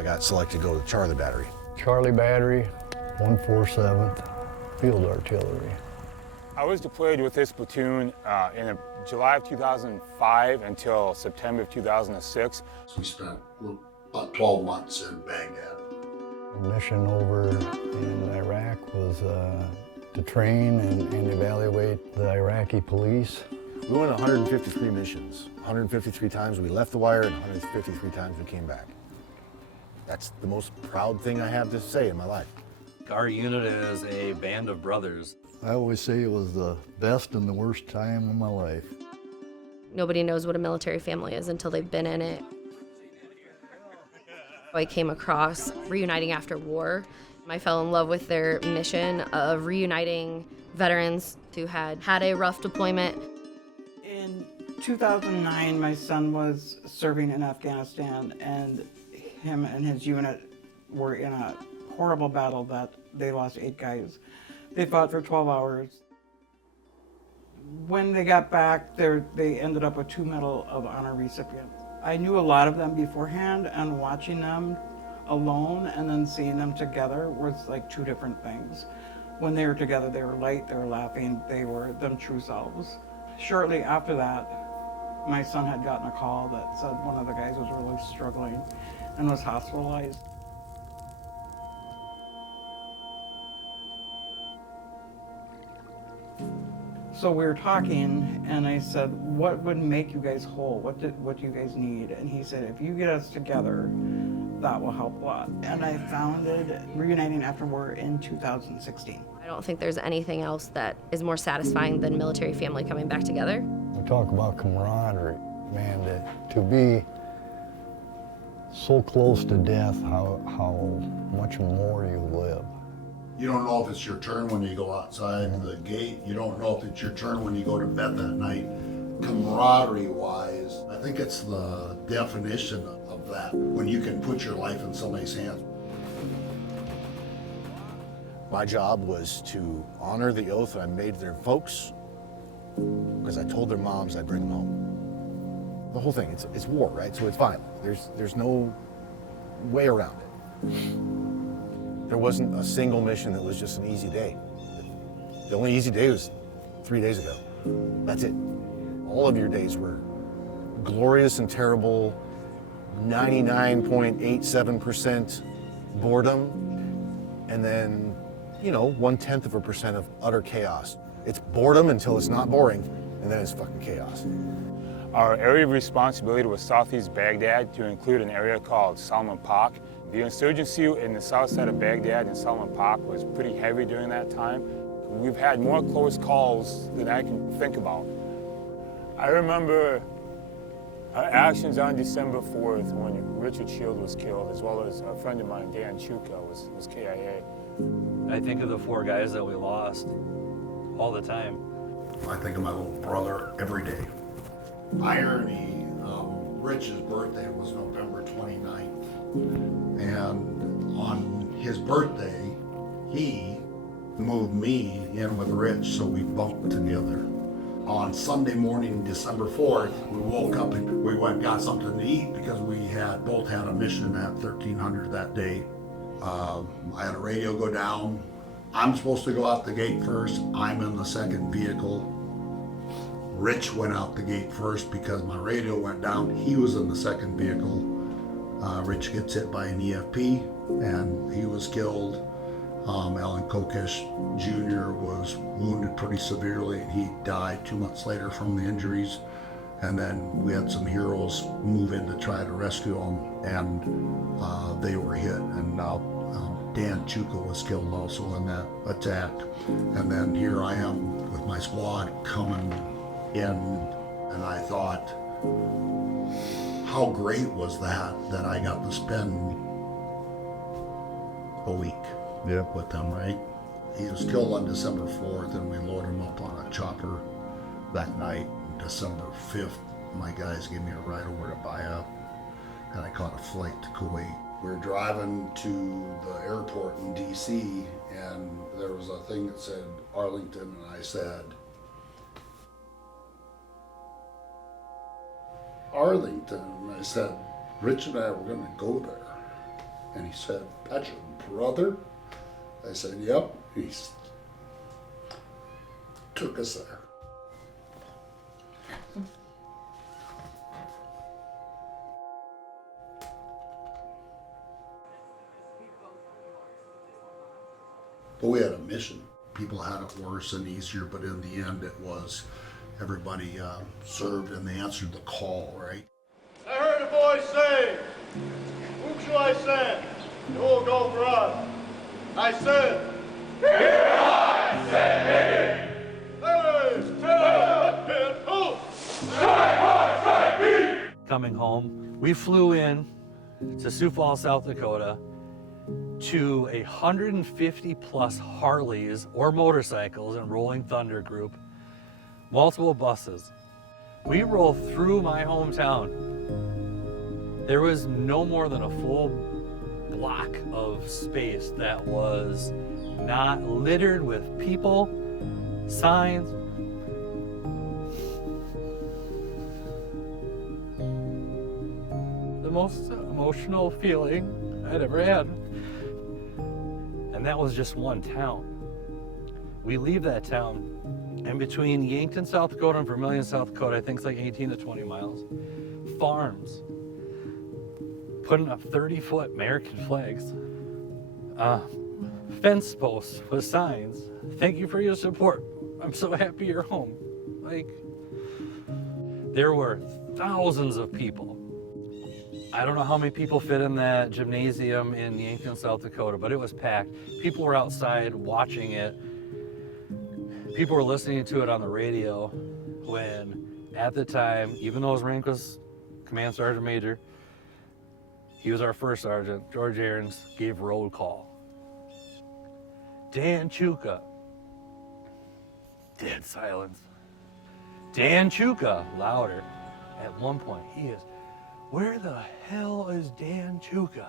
I got selected to go to Charlie Battery. Charlie Battery, 147th Field Artillery. I was deployed with this platoon in July of 2005 until September of 2006. So we spent about 12 months in Baghdad. Our mission over in Iraq was to train and evaluate the Iraqi police. We went 153 missions. 153 times we left the wire and 153 times we came back. That's the most proud thing I have to say in my life. Our unit is a band of brothers. I always say it was the best and the worst time of my life. Nobody knows what a military family is until they've been in it. I came across Reuniting After War. I fell in love with their mission of reuniting veterans who had had a rough deployment. In 2009, my son was serving in Afghanistan, and him and his unit were in a horrible battle that they lost 8 guys. They fought for 12 hours. When they got back, they ended up with 2 Medal of Honor recipients. I knew a lot of them beforehand, and watching them alone and then seeing them together was like 2 different things. When they were together, they were light, they were laughing, they were them true selves. Shortly after that, my son had gotten a call that said one of the guys was really struggling and was hospitalized. So we were talking, and I said, what would make you guys whole? What do you guys need? And he said, if you get us together, that will help a lot. And I founded Reuniting After War in 2016. I don't think there's anything else that is more satisfying than military family coming back together. We talk about camaraderie, man, to be so close to death, how much more you live. You don't know if it's your turn when you go outside the gate. You don't know if it's your turn when you go to bed that night. Camaraderie-wise, I think it's the definition of that, when you can put your life in somebody's hands. My job was to honor the oath that I made to their folks, because I told their moms I'd bring them home. The whole thing, it's war, right? So it's violent. There's no way around it. There wasn't a single mission that was just an easy day. The only easy day was 3 days ago. That's it. All of your days were glorious and terrible, 99.87% boredom, and then, 0.1% of utter chaos. It's boredom until it's not boring, and then it's fucking chaos. Our area of responsibility was southeast Baghdad, to include an area called Salman Park. The insurgency in the south side of Baghdad and Salman Park was pretty heavy during that time. We've had more close calls than I can think about. I remember our actions on December 4th when Richard Shield was killed, as well as a friend of mine, Dan Chuka, was KIA. I think of the 4 guys that we lost all the time. I think of my little brother every day. Irony, Rich's birthday was November 29th. And on his birthday, he moved me in with Rich, so we bunked together. On Sunday morning, December 4th, we woke up and we went and got something to eat because we both had a mission at 1300 that day. I had a radio go down. I'm supposed to go out the gate first. I'm in the second vehicle. Rich went out the gate first because my radio went down. He was in the second vehicle. Rich gets hit by an EFP and he was killed. Alan Kokesh Jr. was wounded pretty severely and he died 2 months later from the injuries. And then we had some heroes move in to try to rescue him, and they were hit. And now Dan Chuka was killed also in that attack. And then here I am with my squad coming in, and I thought, how great was that I got to spend a week with them, right? He was killed on December 4th, and we loaded him up on a chopper that night. December 5th, my guys gave me a ride over to Baya, and I caught a flight to Kuwait. We were driving to the airport in DC, and there was a thing that said Arlington, and I said, Arlington, and I said, Rich and I were going to go there. And he said, "That's your brother?" I said, "Yep." He took us there. But we had a mission. People had it worse and easier, but in the end it was everybody served and they answered the call, right? I heard a voice say, "Whom shall I send? And who will go for us?" I said, "Here I stand." Coming home, we flew in to Sioux Falls, South Dakota, to 150 plus Harleys or motorcycles and Rolling Thunder group, multiple buses. We rolled through my hometown. There was no more than a full block of space that was not littered with people, signs. The most emotional feeling I'd ever had. And that was just one town. We leave that town, and between Yankton, South Dakota and Vermilion, South Dakota, I think it's like 18 to 20 miles, farms putting up 30-foot American flags, fence posts with signs, "Thank you for your support. I'm so happy you're home." Like, there were thousands of people. I don't know how many people fit in that gymnasium in Yankton, South Dakota, but it was packed. People were outside watching it. People were listening to it on the radio when, at the time, even though his rank was Command Sergeant Major, he was our first sergeant, George Aarons, gave roll call. "Dan Chuka." Dead silence. "Dan Chuka," louder. At one point, he is, "Where the hell is Dan Chuka?"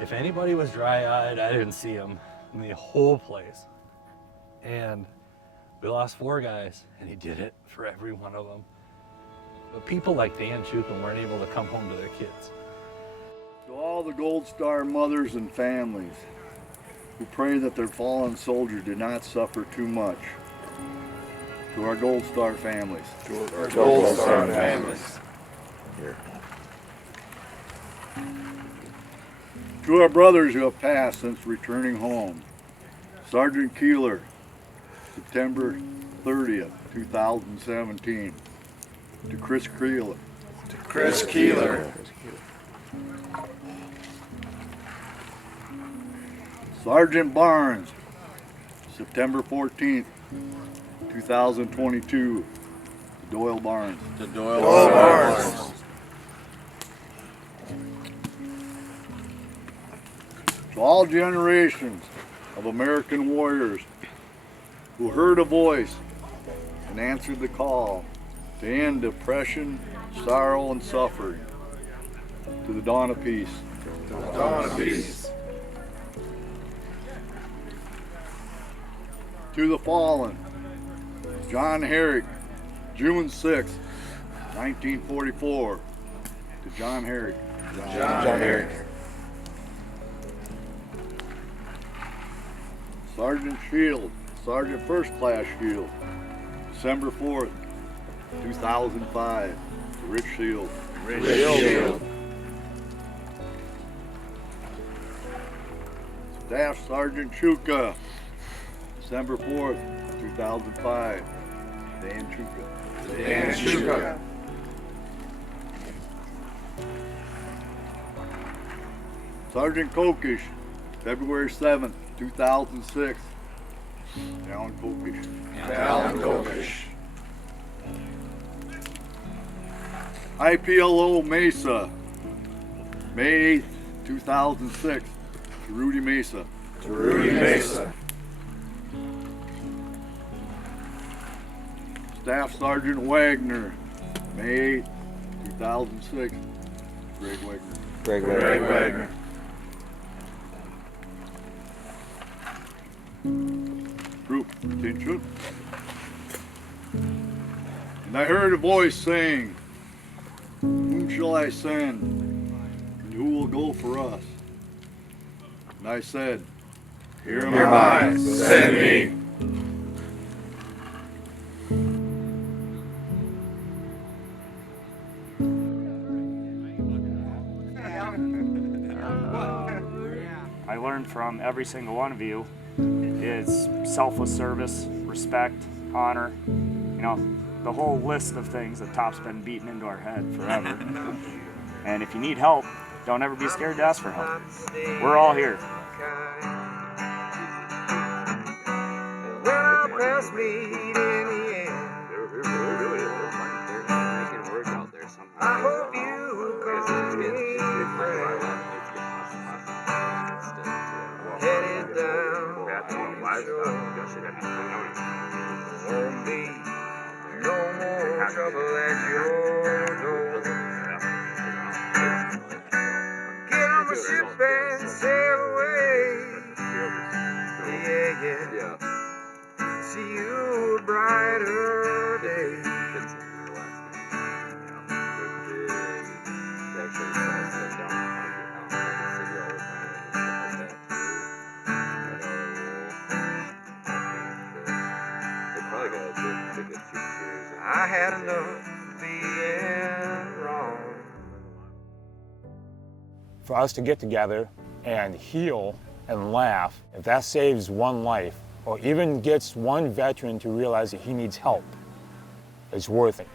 If anybody was dry-eyed, I didn't see him in the whole place. And we lost 4 guys, and he did it for every one of them. But people like Dan Chuka weren't able to come home to their kids. To all the Gold Star mothers and families who pray that their fallen soldier did not suffer too much. To our Gold Star families. To our Gold Star families. Here. To our brothers who have passed since returning home. Sergeant Keeler, September 30th, 2017. To Chris Keeler. To Chris Keeler. Sergeant Barnes, September 14th, 2022. To Doyle Barnes. To Doyle Barnes. To all generations of American warriors who heard a voice and answered the call to end depression, sorrow, and suffering. To the dawn of peace. To the dawn of peace. To the fallen. John Herrick, June 6, 1944. To John Herrick. John Herrick. Sergeant Shield, Sergeant First Class Shield, December 4th, 2005. To Rich Shield. Rich Shield. Staff Sergeant Chuka, December 4th, 2005. Dan Chuka. Dan Chuka. Sergeant Kokish, February 7th, 2006. Alan Kokish. Alan Kokish. IPLO Mesa, May 8th, 2006. To Rudy Mesa. To Rudy Mesa. Staff Sergeant Wagner, May 8th, 2006. Greg Wagner. Greg Wagner. Group, attention. And I heard a voice saying, Whom shall I send? And who will go for us? And I said, Here am I, send me. I learned from every single one of you is selfless service, respect, honor, you know, the whole list of things that Top's been beating into our head forever. And if you need help, don't ever be scared to ask for help. We're all here. I hope you call me headed down won't be no more trouble at your door. Get on the ship and sail away. Yeah. See you a brighter day. I had enough being wrong. For us to get together and heal and laugh, if that saves one life, or even gets one veteran to realize that he needs help, it's worth it.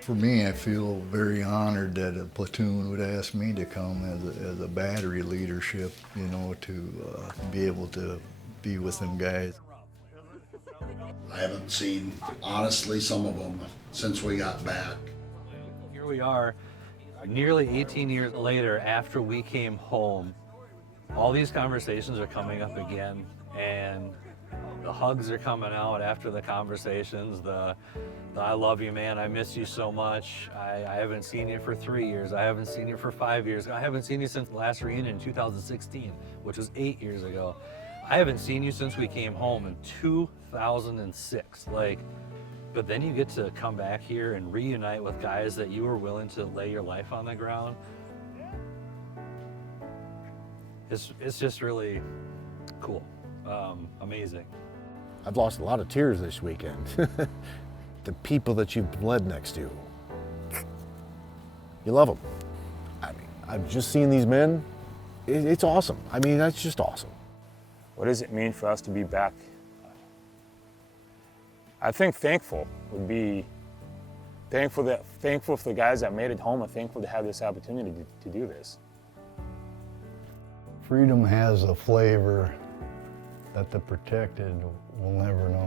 For me, I feel very honored that a platoon would ask me to come as a battery leadership, you know, to be able to be with them guys. I haven't seen, honestly, some of them since we got back. Here we are, nearly 18 years later after we came home. All these conversations are coming up again, and the hugs are coming out after the conversations, the I love you, man, I miss you so much, I haven't seen you for 3 years, I haven't seen you for 5 years, I haven't seen you since the last reunion in 2016, which was 8 years ago. I haven't seen you since we came home in 2006. But then you get to come back here and reunite with guys that you were willing to lay your life on the ground. It's just really cool, amazing. I've lost a lot of tears this weekend. The people that you've bled next to. You love them. I mean, I've just seen these men. It's awesome. I mean, that's just awesome. What does it mean for us to be back? I think thankful would be thankful for the guys that made it home, and thankful to have this opportunity to do this. Freedom has a flavor that the protected will never know.